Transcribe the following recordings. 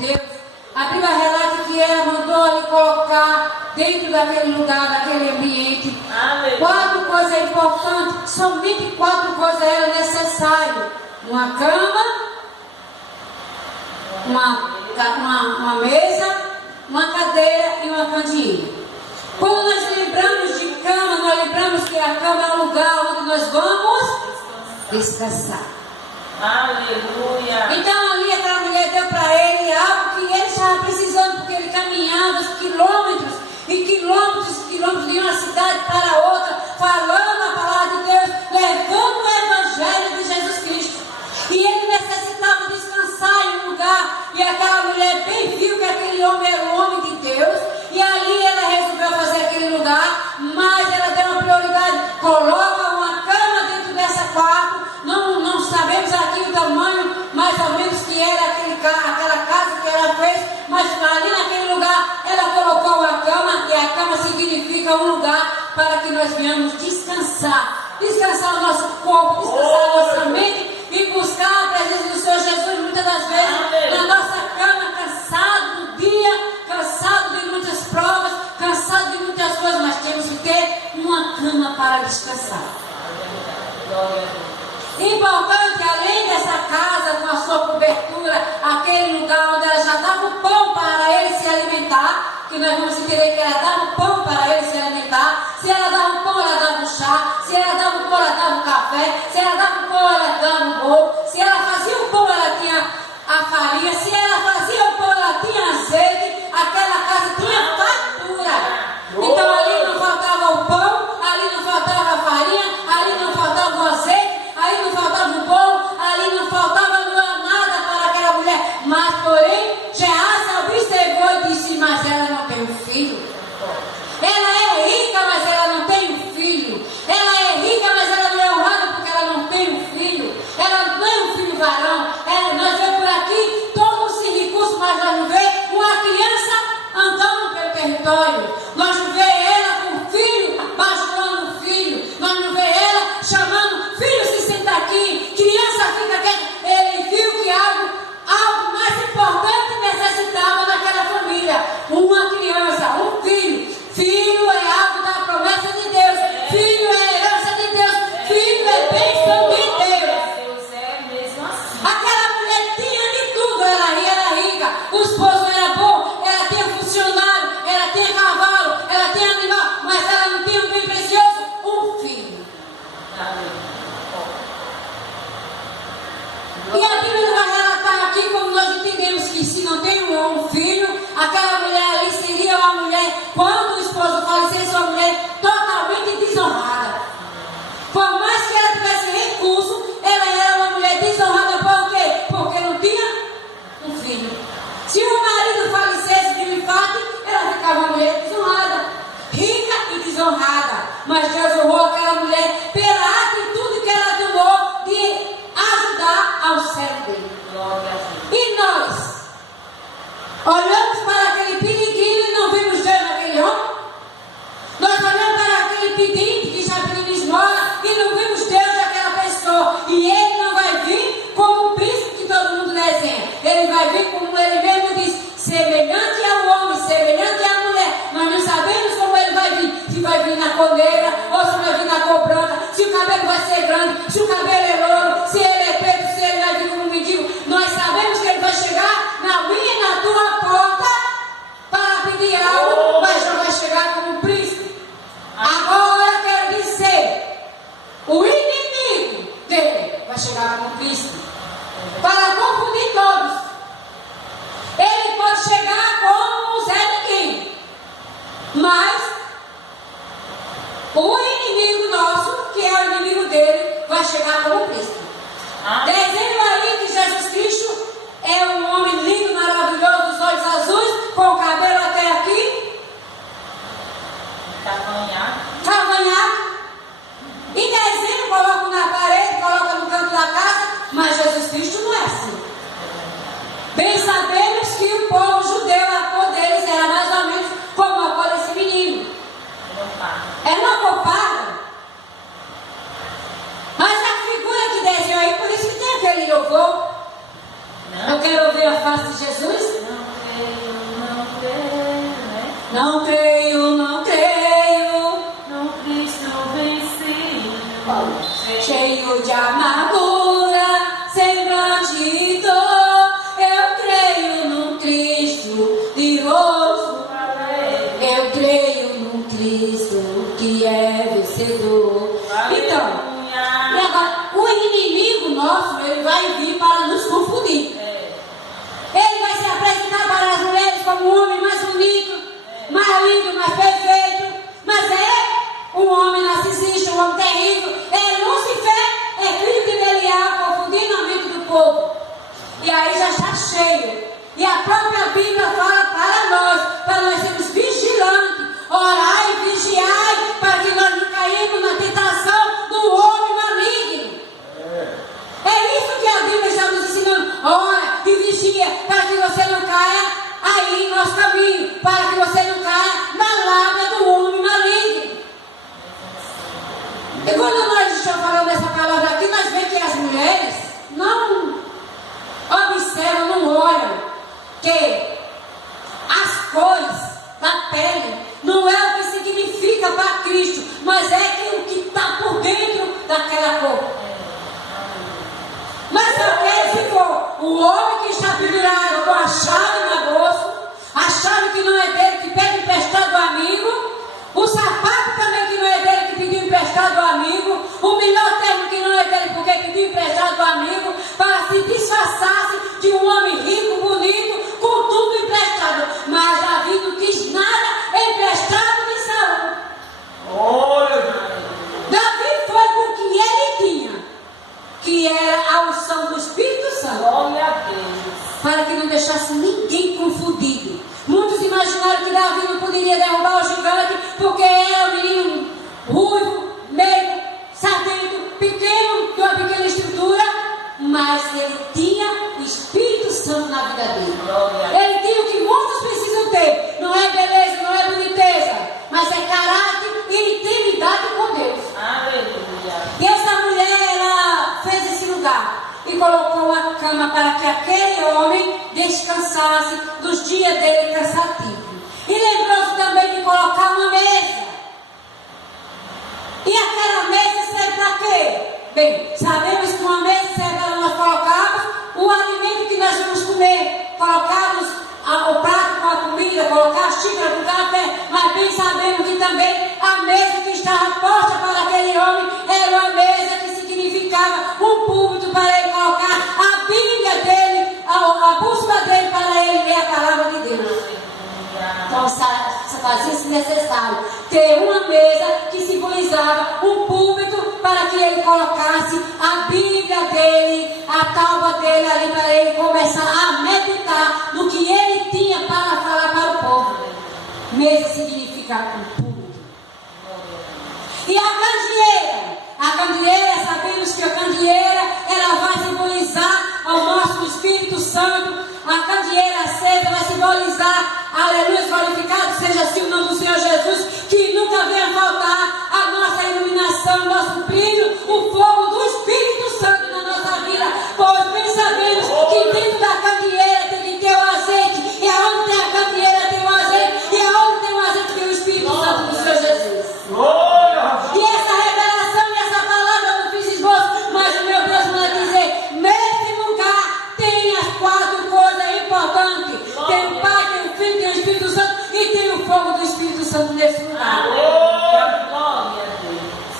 Deus. A Bíblia relata que ela mandou ele colocar dentro daquele lugar, daquele ambiente. 4 coisas importantes, somente 4 coisas eram necessárias: uma cama, uma mesa, uma cadeira e uma candeeira. Quando nós lembramos de cama, nós lembramos que a cama é o lugar onde nós vamos descansar. Aleluia. Então ali aquela mulher deu para ele algo que ele estava precisando, porque ele caminhava quilômetros e quilômetros e quilômetros de uma cidade para outra, falando a palavra de Deus, levando o evangelho de Jesus Cristo. E ele necessitava descansar em um lugar, e aquela mulher bem viu que aquele homem era o homem de Deus, e ali ela resolveu fazer aquele lugar, mas ela deu uma prioridade: coloca uma cama dentro dessa quarto. Não sabemos aqui o tamanho mais ou menos que era aquela casa que ela fez, mas ali naquele lugar ela colocou uma cama, e a cama significa um lugar para que nós venhamos descansar o nosso corpo, descansar a nossa mente e buscar a presença do Senhor Jesus. Muitas das vezes na nossa cama, cansado do dia, cansado de muitas provas, cansado de muitas coisas, mas temos que ter uma cama para descansar. Importante, além dessa casa com a sua cobertura, aquele lugar onde ela já dava o pão para ele se alimentar, que nós vamos entender que ela dava o pão para ele se alimentar. Se ela dava o pão, ela dava o chá. Se ela dava o pão, ela dava o café. Se ela dava o pão, ela dava o bolo. Se ela fazia o pão, ela tinha a farinha. Se ela fazia o pão, ela tinha azeite. Aquela casa tinha fartura. Então ali não faltava o pão, ali não faltava a farinha, ali não faltava o azeite, ali não faltava o bolo, ali não faltava nada para aquela mulher. Mas porém, Geazi observou e disse: mas ela não tem um filho. Ela é rica, mas ela não tem um filho. Ela é rica, mas ela não é honrada porque ela não tem um filho. Ela não tem um filho varão. Nós vemos por aqui todos os recursos, mas nós não vemos uma criança andando pelo território. Nós não vemos ela com o filho, bajulando o filho. Nós não vemos ela chamando: filho, se senta aqui. Criança, fica quieta. Ele viu que algo mais importante necessitava naquela família: uma criança, um filho. Filho é algo da promessa de Deus. Filho é herança de Deus. Filho é bênção de Deus. Aquela mulher tinha de tudo. Ela era rica, o esposo era bom, ela tinha funcionário, ela tinha cavalo, ela tinha animal, mas ela não tinha um bem precioso: um filho. E a Bíblia não vai relatar aqui, como nós entendemos que se não tem um filho, aquela mulher ali seria uma mulher, quando o esposo falecesse, uma mulher totalmente desonrada. Por mais que ela tivesse recurso, ela era uma mulher desonrada. Por quê? Porque não tinha um filho. Se o marido falecesse de um infarto, ela ficava uma mulher desonrada, rica e desonrada. Mas Deus honrou aquela mulher pela atitude que ela tomou de ajudar ao servo dele. E nós olhamos para aquele periguinho e não vimos Deus naquele homem. Nós olhamos para aquele pedinte que já pediu esmola e não vimos Deus naquela pessoa. E ele não vai vir como o príncipe que todo mundo desenha. Ele vai vir como ele mesmo diz: semelhante ao homem, semelhante à mulher. Nós não sabemos como ele vai vir. Se vai vir na coleira ou se vai vir na cor branca. Se o cabelo vai ser grande, se o cabelo é louro, se ele é preto, se ele vai vir como um mendigo. Nós sabemos que ele vai chegar na minha e na tua porta para pedir algo, mas não vai chegar como um príncipe. Agora eu quero dizer: o inimigo dele vai chegar como um príncipe para confundir todos. Ele pode chegar como um Zé Ninguém, mas o inimigo nosso, que é o inimigo dele, vai chegar como um príncipe. Dizendo aí que Jesus Cristo é um homem lindo, maravilhoso, dos olhos azuis, com o cabelo até aqui, cavanhaque. E desenho, coloca na parede, coloca no canto da casa. Mas Jesus Cristo não é assim. Bem sabemos que o povo judeu, a cor deles era mais ou menos como a cor desse menino. É uma cor parda. Mas a figura que desenhou aí, por isso que tem aquele louvor: eu quero ver a face de Jesus. Não creio, não creio. No Cristo vencido. Cheio de amargura, semblante de dor. Eu creio num Cristo vivoso. Eu creio num Cristo que é vencedor. Então, e agora, o inimigo nosso, ele vai vir para nos confundir. Ele vai se apresentar para as mulheres como um homem mais bonito, mais lindo, mais perfeito. Mas é um homem narcisista, um homem terrível. É Lúcifer, é filho de Belial, confundindo a mente do povo. E aí já está cheio. E a própria Bíblia fala para nós sermos vigilantes, orai e vigiai, para que nós não caímos na tentação do homem maligno. É isso que a Bíblia está nos ensinando. Ora e vigia, para que você não caia aí em nosso caminho, para que você não caia na lábia do homem maligno. E quando nós estamos falando dessa palavra aqui, nós vemos que as mulheres não observam, não olham que as cores da pele não é o que significa para Cristo, mas é que o que está por dentro daquela cor. Mas se for o homem que está pendurado com a chave no bolso, a chave que não é dele, que pede emprestado ao amigo, o sapato também que não é dele, que pediu emprestado ao amigo, o melhor termo que não é dele, porque pediu emprestado ao amigo, para se disfarçar de um homem rico, bonito, com tudo emprestado. Mas Davi não quis nada emprestado de Saul. Davi foi com o que ele tinha, que era a unção do Espírito Santo, para que não deixasse ninguém confundido. Muitos imaginaram que Davi não poderia derrubar o gigante, porque era um menino ruivo, meio, sargento, pequeno, de uma pequena estrutura, mas ele tinha o Espírito Santo na vida dele. Ele tinha o que muitos precisam ter. Não é beleza, não é boniteza, mas é caráter e intimidade com Deus. Aleluia. E essa mulher, ela fez esse lugar e colocou uma cama para que aquele homem descansasse dos dias dele cansativos. E lembrou-se também de colocar uma mesa. E aquela mesa serve para quê? Bem, sabemos que uma mesa serve para nós colocarmos o alimento que nós vamos comer, colocarmos o prato com a comida, colocar a xícara com o café, mas bem sabemos que também a mesa que estava posta para aquele homem era uma mesa que significava um púlpito para ele colocar a Bíblia dele, a busca dele para ele ler a palavra de Deus. Então fazia-se necessário ter uma mesa que simbolizava um púlpito para que ele colocasse a Bíblia dele, a tábua dele ali para ele começar a meditar no que ele tinha para falar para o povo. Mesa significa um púlpito. E a candeeira, sabemos que a candeeira ela vai simbolizar ao nosso Espírito Santo. A candeeira acesa vai simbolizar, aleluia, glorificado seja assim o nome do Senhor Jesus, que nunca venha faltar a nossa iluminação, nosso brilho, o fogo do Espírito Santo na nossa vida, pois bem sabemos que dentro da candeeira tem que ter o azeite, e aonde tem a candeeira tem o azeite, e aonde tem o azeite tem o Espírito Santo do Senhor Jesus. E essa revelação e essa palavra eu não fiz esboço, mas o meu Deus manda dizer, nesse lugar tem as 4 coisas importantes. Tem o Pai, tem o Filho, tem o Espírito Santo e tem o fogo do Espírito Santo nesse lugar.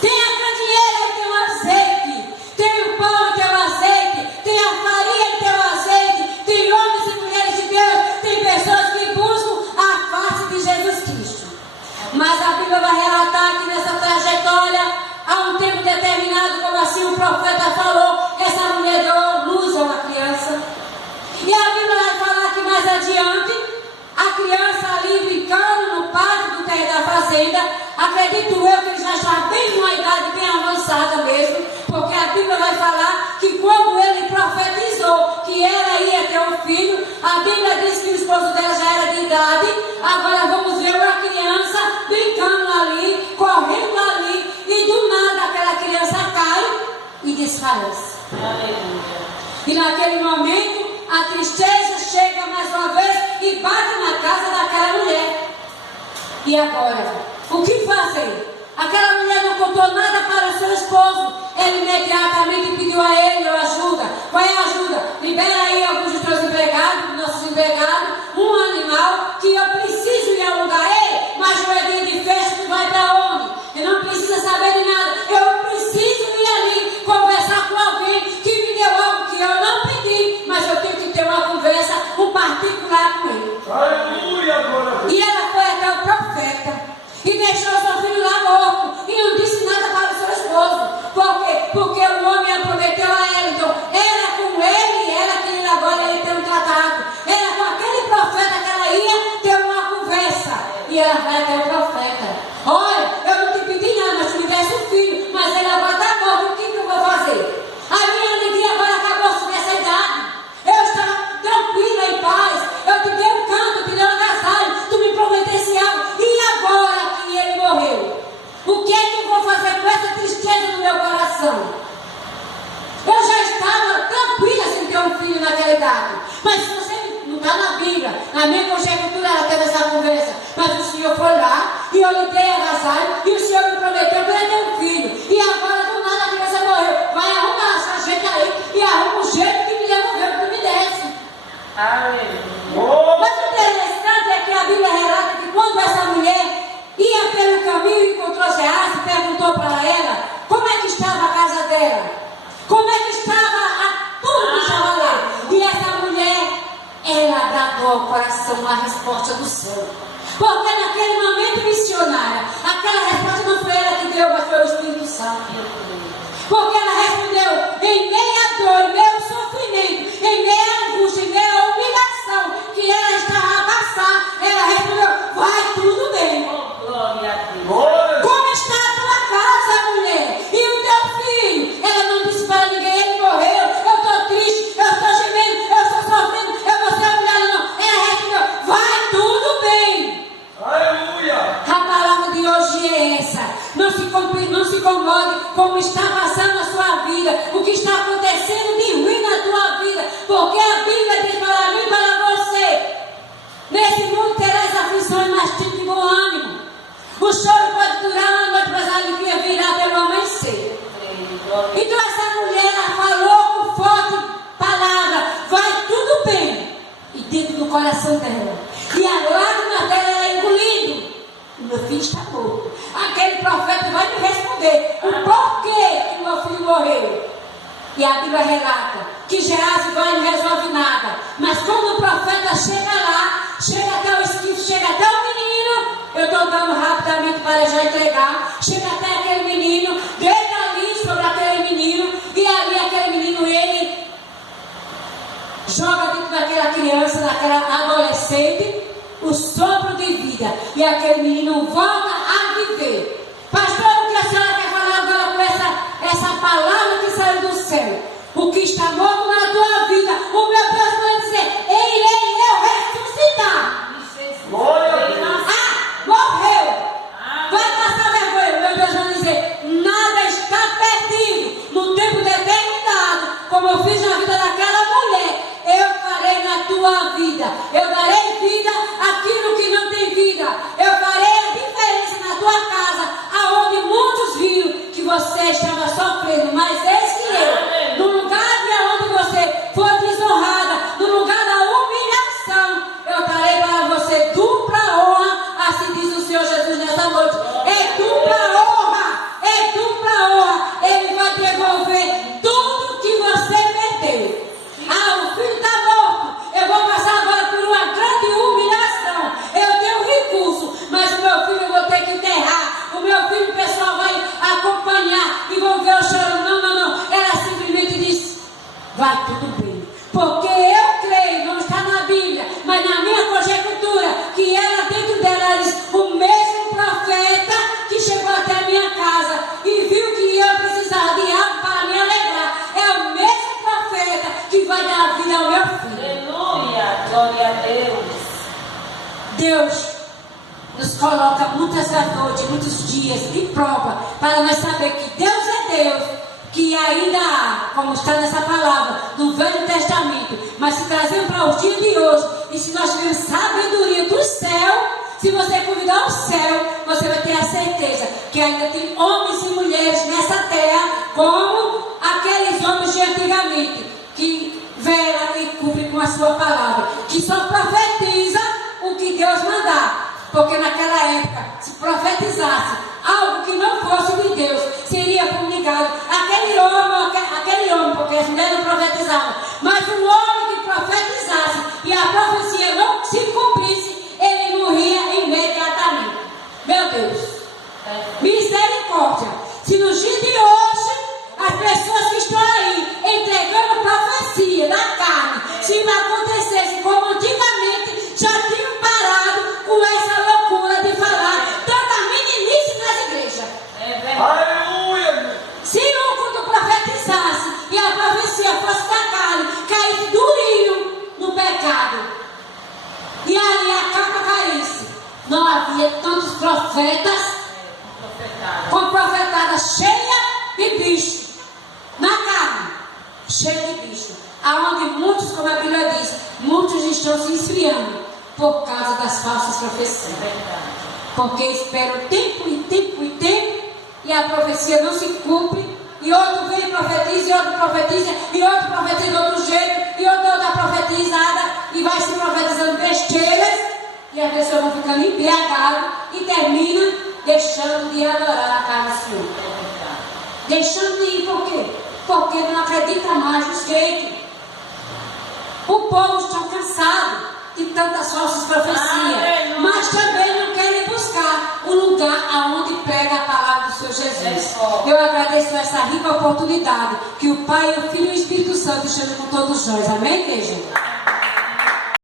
Tem a candeeira e tem o azeite. Tem o pão e tem o azeite. Tem a farinha e tem o azeite. Tem homens e mulheres de Deus. Tem pessoas que buscam a face de Jesus Cristo. Mas a Bíblia vai relatar que nessa trajetória, há um tempo determinado, como assim o profeta falou, essa mulher deu luz a uma criança. E a Bíblia vai falar que mais adiante, a criança ali brincando no pátio do terreno da fazenda, acredito eu que ele já está bem numa idade bem avançada mesmo, porque a Bíblia vai falar que quando ele profetizou que ela ia ter um filho, a Bíblia diz que o esposo dela já era de idade. Agora vamos ver uma criança brincando ali, correndo ali, e do nada aquela criança cai e desfalece. Aleluia. E naquele momento, a tristeza chega mais uma vez e bate na casa daquela mulher. E agora? O que fazer? Aquela mulher não contou nada para o seu esposo. Ele imediatamente pediu a ele ajuda. Qual é a ajuda? Libera aí alguns dos teus empregados, nossos empregados, um animal que eu preciso ir alugar ele, mas não é dia de festa, tu vai para onde? Eu não preciso saber de nada. Eu preciso ir ali conversar com alguém que me deu algo que eu não pedi, mas eu tenho que ter uma conversa, um particular com ele. Aleluia, glória a Deus. E ela foi até o profeta e deixou seu filho lá morto e não disse nada para o seu esposo. Por quê? Porque o homem prometeu a ela. Então, era com ele, era que ele agora ele tem um tratado. Era com aquele profeta que ela ia ter uma conversa. E ela vai até o profeta. Olha, eu não te pedi nada, mas tu me desse um filho, mas ele agora está morto, o que eu vou fazer? A minha alegria agora acabou nessa idade. Eu estava tranquila, em paz. Eu te dei um canto, eu te dei um agasalho, tu me prometesse algo. E agora que ele morreu? O que é que eu vou fazer com essa tristeza no meu coração? Eu já estava tranquila sem ter um filho naquela idade. Mas se você não está na Bíblia, na minha conjectura ela teve essa conversa. Mas o Senhor foi lá e eu lhe dei agasalho e o Senhor me prometeu que eu ia ter um filho. E agora do nada a criança morreu. Vai arrumar essa gente aí e arruma o jeito que me devolveu, que me desse. Aleluia. Mas o interessante é que a Bíblia relata que quando essa mulher ia pelo caminho e encontrou Geazi, perguntou para ela como é que estava a casa dela, como é que estava tudo que estava lá. E essa mulher, ela agradou ao coração a resposta do céu. Porque naquele momento missionário, aquela resposta não foi ela que deu, mas foi o Espírito Santo. Porque ela respondeu em meio à dor, em meio ao sofrimento, em meio à angústia, em meio à humilhação que ela estava a passar. Ela respondeu: vai tudo bem. Oh, glória a Deus. Glória. Como está a tua casa, mulher? E o teu filho? Ela não disse para ninguém: ele morreu, eu estou triste, eu estou gemendo, eu estou sofrendo, eu vou ser humilhada. Não. Ela respondeu: vai tudo bem. Aleluia. A palavra de hoje é essa. Não se incomode como está passando a sua vida, o que está acontecendo de ruim na tua vida, porque a Bíblia diz para mim e para você: nesse mundo terás aflições, mas tem de bom ânimo. O choro pode durar uma noite, mas a alegria virá pelo amanhecer. Então essa mulher falou com forte palavra: vai tudo bem. E dentro do coração dela, e a lágrima dela era engolindo: o meu filho está morto. Aquele profeta vai me responder o porquê que o meu filho morreu. E a Bíblia relata que Geazi vai e não resolve nada. Mas quando o profeta chega lá, chega até o esquife, chega até o menino, eu estou dando rapidamente para já entregar, chega até aquele menino, deita ali sobre aquele menino, e ali aquele menino, ele joga dentro daquela criança, daquela adolescente, o sopro de vida, e aquele menino volta a viver. Pastor, o que a senhora quer falar agora com essa palavra que saiu do céu? O que está morto na tua vida, o meu Deus vai dizer: irei eu ressuscitar. Glória a Deus. Ah, morreu. Vai passar vergonha. Meu Deus vai dizer: nada está perdido. No tempo determinado, como eu fiz na vida daquela mulher, eu farei na tua vida. Eu darei vida àquilo que não tem vida. Eu farei a diferença na tua casa, aonde muitos viram que você estava sofrendo, mas eis que eu, no lugar de onde você foi desonrada, no lugar da humilhação, eu darei para você dupla honra. Assim diz o Senhor Jesus nessa noite: é dupla honra, é dupla honra. Ele vai devolver tudo que você perdeu. Ah, o filho está morto. Eu vou passar agora por uma grande humilhação. Eu tenho recurso, mas o meu filho eu vou ter que enterrar. O meu filho, o pessoal vai acompanhar e vão ver eu chorando. Não, não, não. Ela simplesmente disse: vai tudo bem. Porque eu creio, não está na Bíblia, mas na minha conjectura, que ela dentro dela diz: o mesmo profeta que chegou até a minha casa e viu que eu precisava de algo para me alegrar, é o mesmo profeta que vai dar vida ao meu filho. Aleluia. Glória a Deus. Deus nos coloca muitas noites, muitos dias de prova, para nós saber que Deus é Deus, que ainda há, como está nessa palavra, no Velho Testamento, mas se trazendo para os dias de hoje, e se nós tivermos sabedoria do céu, Se você convidar o céu, você vai ter a certeza que ainda tem homens e mulheres nessa terra, como aqueles homens de antigamente, que velam e cumprem com a sua palavra, que só profetiza o que Deus mandar. Porque naquela época, se profetizasse algo que não fosse de Deus, seria comunicado. Aquele homem, porque as mulheres não profetizavam, mas um homem que profetizasse e a profecia não se cumprisse, ele morria imediatamente. Meu Deus, misericórdia. Se no dia de hoje, as pessoas que estão aí entregando profecia da carne, se não acontecesse como antigamente, já tinham parado com essa loucura de falar tanta meninice nas igrejas. Aleluia. Se um quando profetizasse e a profecia fosse da carne, caísse durinho no pecado, e ali a capa caísse, não havia tantos profetas com profetada cheia de bicho, na carne, cheia de bicho, aonde muitos, como a Bíblia diz, muitos estão se esfriando por causa das falsas profecias, porque esperam tempo e tempo e tempo, e a profecia não se cumpre, e outro vem e profetiza, e outro profetiza, e outro profetiza de outro jeito, e outra profetizada, e vai se profetizando besteiras, e a pessoa vai ficando embriagada e termina deixando de adorar a casa do Senhor. Deixando de ir por quê? Porque não acredita mais no jeito. O povo está cansado de tantas falsas profecias, mas também não querem buscar o lugar aonde prega a palavra do Senhor Jesus. Eu agradeço essa rica oportunidade que o Pai, o Filho e o Espírito Santo chamam com todos nós. Amém, igreja?